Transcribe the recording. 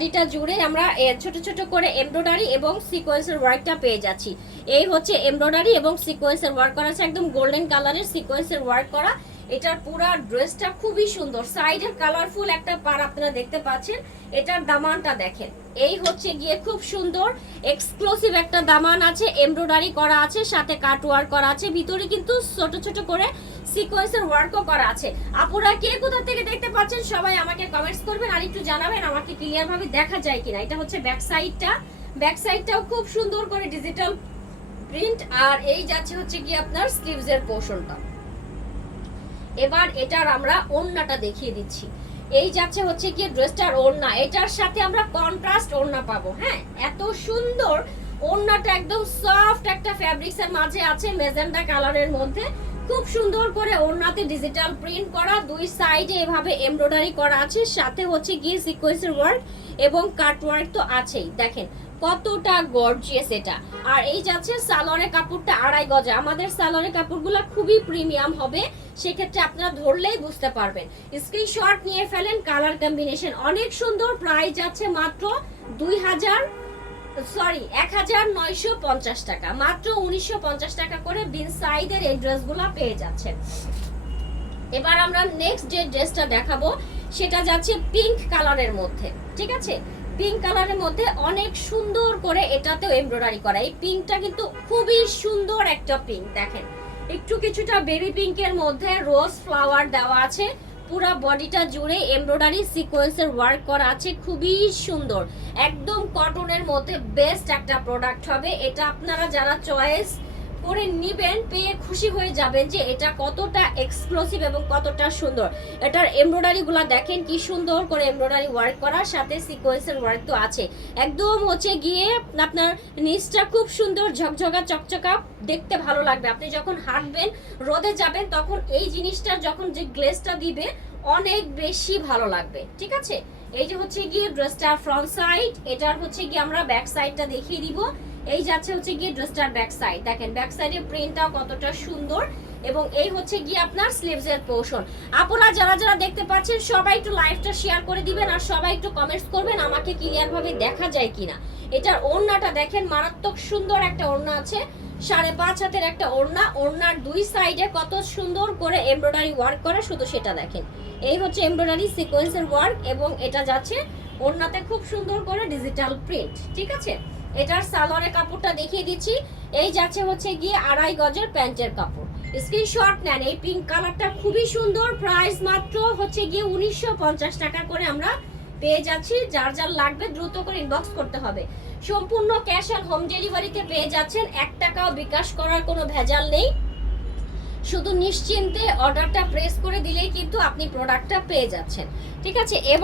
এটা জুড়ে আমরা ছোট ছোট করে এমব্রয়ডারি এবং সিকোয়েন্সের ওয়ার্কটা পেয়ে যাচ্ছি। এই হচ্ছে এমব্রয়ডারি এবং সিকোয়েন্সের ওয়ার্ক করা আছে, একদম গোল্ডেন কালারের সিকোয়েন্সের ওয়ার্ক করা। এটার পুরো ড্রেসটা খুবই সুন্দর, সাইডের কালারফুল একটা পার আপনারা দেখতে পাচ্ছেন। এটার দামানটা দেখেন, এই হচ্ছে গিয়ে খুব সুন্দর এক্সক্লুসিভ একটা দামান আছে, এমব্রয়ডারি করা আছে, সাথে কাট ওয়ার্ক করা আছে, ভিতরে কিন্তু ছোট ছোট করে সিকোয়েন্সের ওয়ার্কও করা আছে। আপুরা কে কোথা থেকে দেখতে পাচ্ছেন সবাই আমাকে কমেন্টস করবেন আর একটু জানাবেন আমাকে ক্লিয়ার ভাবে দেখা যায় কিনা। এটা হচ্ছে ব্যাক সাইডটা, ব্যাক সাইডটাও খুব সুন্দর করে ডিজিটাল প্রিন্ট। আর এই যাচ্ছে হচ্ছে কি আপনার স্লিভস এর পোরশনটা। এবার এটার আমরা ওড়নাটা দেখিয়ে দিচ্ছি। এই যাচ্ছে হচ্ছে কি ড্রেসটার ওড়না, এটার সাথে আমরা কন্ট্রাস্ট ওড়না পাবো। হ্যাঁ, এত সুন্দর ওড়নাটা, একদম সফট একটা ফ্যাব্রিক্স এর মাঝে আছে, মেজেন্টা কালারের মধ্যে। খুব সুন্দর করে ওড়নাতে ডিজিটাল প্রিন্ট করা, দুই সাইডে এভাবে এমব্রয়ডারি করা আছে, সাথে হচ্ছে গিয়ে সিকোয়েন্সের ওয়ার্ক এবং কাট ওয়ার্ক তো আছেই। দেখেন কতটা গর্জিয়াস এটা। আর এই যাচ্ছে সালোয়ারের কাপড়টা 2.5 গজে। আমাদের সালোয়ারের কাপড়গুলো খুবই প্রিমিয়াম হবে, সেক্ষেত্রে আপনারা ধরলেই বুঝতে পারবেন। স্ক্রিনশট নিয়ে ফেলেন, কালার কম্বিনেশন অনেক সুন্দর। প্রাইস যাচ্ছে মাত্র 1950 টাকা, মাত্র 1950 টাকা করে বিন সাইডের এই ড্রেসগুলো পেয়ে যাচ্ছেন। এবার আমরা নেক্সট যে ড্রেসটা দেখাবো সেটা যাচ্ছে পিঙ্ক কালারের মধ্যে। ঠিক আছে, পিঙ্ক কালারের মধ্যে অনেক সুন্দর করে এটাতেও এমব্রয়ডারি করা। এই পিঙ্কটা কিন্তু খুবই সুন্দর একটা পিঙ্ক, দেখেন একটু কিছুটা বেবি পিঙ্কের মধ্যে রোজ ফ্লাওয়ার দেওয়া আছে, পুরো বডিটা জুড়ে এমব্রয়ডারি সিকোয়েন্সের ওয়ার্ক করা আছে, খুবই সুন্দর। একদম কটনের মধ্যে বেস্ট একটা প্রোডাক্ট হবে এটা। আপনারা যারা চয়েস করে নিবেন পেয়ে খুশি হয়ে যাবেন যে এটা কতটা এক্সক্লুসিভ এবং কতটা সুন্দর। এটার এমব্রয়ডারি গুলা দেখেন কি সুন্দর করে এমব্রয়ডারি ওয়ার্ক করার সাথে সিকোয়েন্সের ওয়ার্ক তো আছে। একদম হচ্ছে গিয়ে আপনার নিচটা খুব সুন্দর ঝকঝকা চকচকা, দেখতে ভালো লাগবে। আপনি যখন হাঁটবেন, রোদে যাবেন, তখন এই জিনিসটা যখন যে গ্লেজটা দিবে অনেক বেশি ভালো লাগবে। ঠিক আছে, এই যে হচ্ছে গিয়ে ড্রেসটার ফ্রন্ট সাইড, এটার হচ্ছে গিয়ে আমরা ব্যাক সাইডটা দেখিয়ে দিব। এই যাচ্ছে হচ্ছে গিয়ে ড্রেসটার ব্যাক সাইড, দেখেন ব্যাক সাইডের প্রিন্টটাও কতটা সুন্দর। এবং এই হচ্ছে গিয়ে আপনার স্লিভস এর পোরশন। আপনারা যারা যারা দেখতে পাচ্ছেন সবাই একটু লাইভটা শেয়ার করে দিবেন আর সবাই একটু কমেন্টস করবেন আমাকে ক্লিয়ার ভাবে দেখা যায় কিনা। এটার ওড়নাটা দেখেন, মারাত্মক সুন্দর একটা ওড়না আছে, 5.5 হাতের একটা ওড়না। ওড়নার দুই সাইডে কত সুন্দর করে এমব্রয়ডারি ওয়ার্ক করা, শুধু সেটা দেখেন। এই হচ্ছে এমব্রয়ডারি সিকোয়েন্সের ওয়ার্ক এবং এটা যাচ্ছে ওড়নাতে খুব সুন্দর করে ডিজিটাল প্রিন্ট। ঠিক আছে, এটার সালোয়ারের কাপড়টা দেখিয়ে দিচ্ছি। এই যাচ্ছে হচ্ছে গিয়ে 2.5 গজের প্যান্টের কাপড়। স্ক্রিনশট নেন, এই পিঙ্ক কালারটা খুবই সুন্দর। প্রাইস মাত্র হচ্ছে গিয়ে 1950 টাকা করে আমরা পেয়ে যাচ্ছি। যার যার লাগবে দ্রুত করে ইনবক্স করতে হবে। সম্পূর্ণ ক্যাশ অন হোম ডেলিভারিতে পেয়ে যাচ্ছেন, 1 টাকাও বিকাশ করার কোনো ভেজাল নেই। শুধু নিশ্চিন্তে অর্ডারটা প্রেস করে দিলেই কিন্তু আপনি প্রোডাক্টটা পেয়ে যাচ্ছেন। ঠিক আছে, এবার